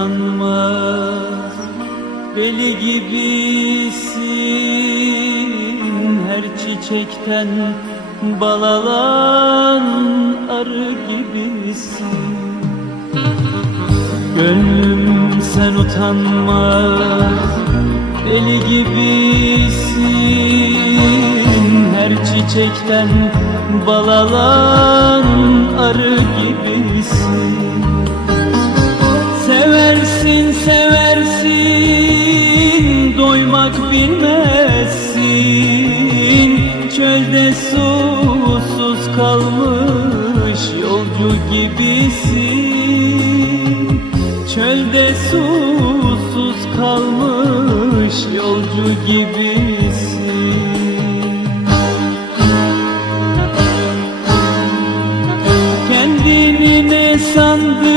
Utanmaz Deli gibisin. Her çiçekten bal alan arı gibisin. Gönlüm sen utanmaz Deli gibisin. Her çiçekten bal Doymak bilmezsin Çölde susuz kalmış Yolcu gibisin. Çölde susuz kalmış Yolcu gibisin. Kendini ne sandın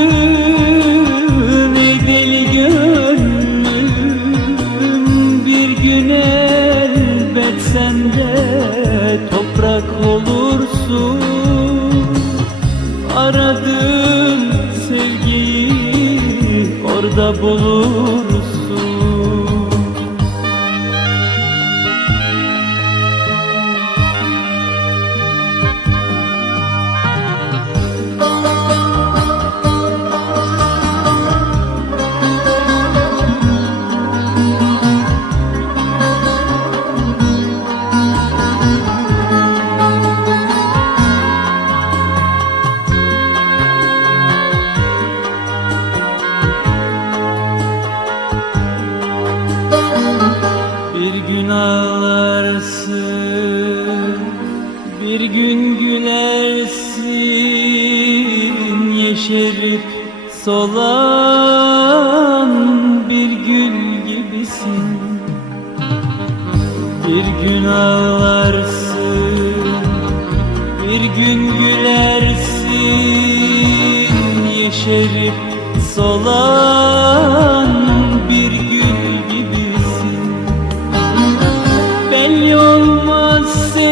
orada bulursun Bir gün ağlarsın, bir gün gülersin Yeşerip solan bir gül gibisin. Bir gün ağlarsın, bir gün gülersin Yeşerip solan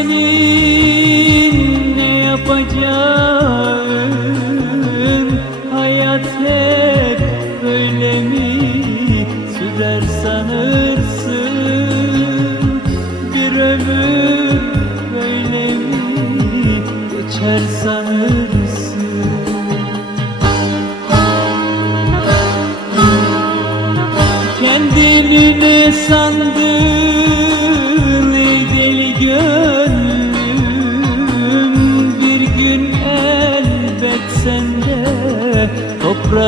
senin ne yapacağın? Hayat hep böyle mi? Sürer sanırsın. Bir ömür böyle mi? Geçer sanırsın. Kendini ne sandın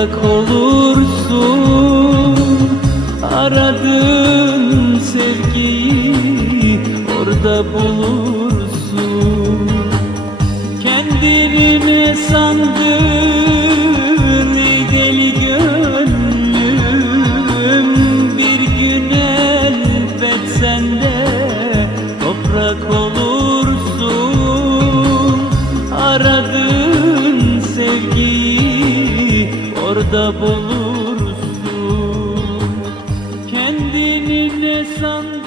toprak olursun. Aradığın sevgiyi orada bulursun. Kendini ne sandın orada bulursun. Kendini ne sandın